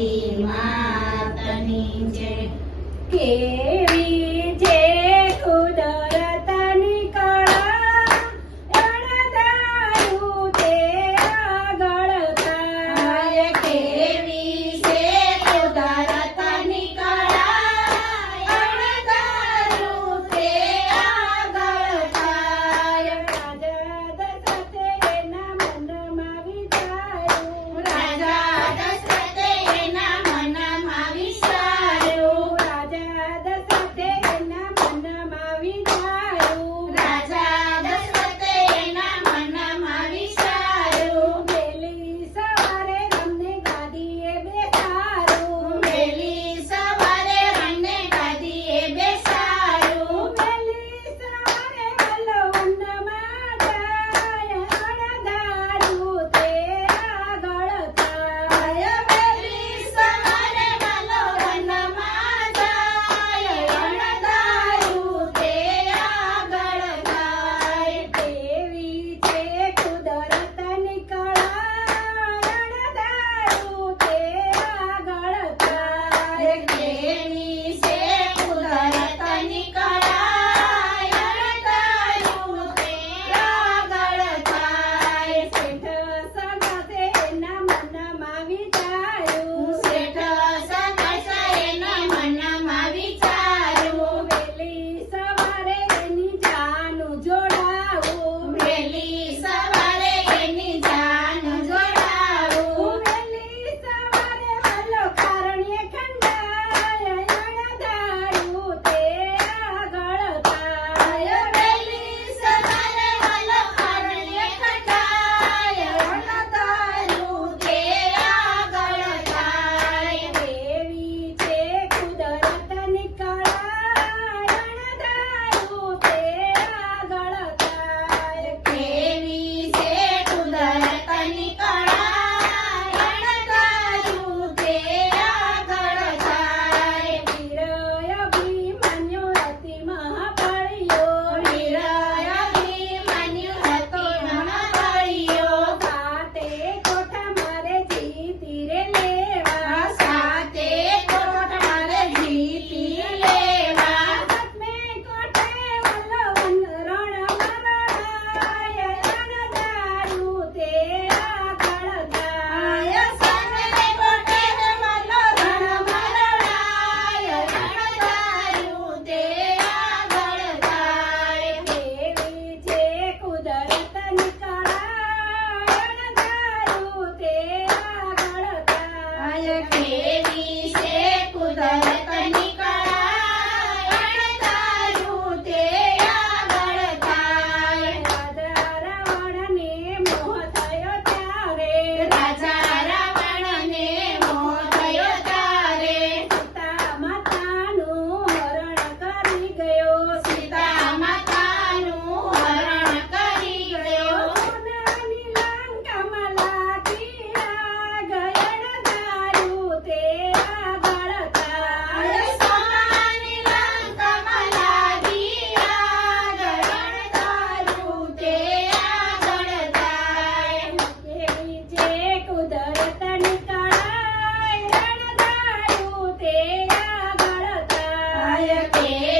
મેરી માતની જે કે Glória a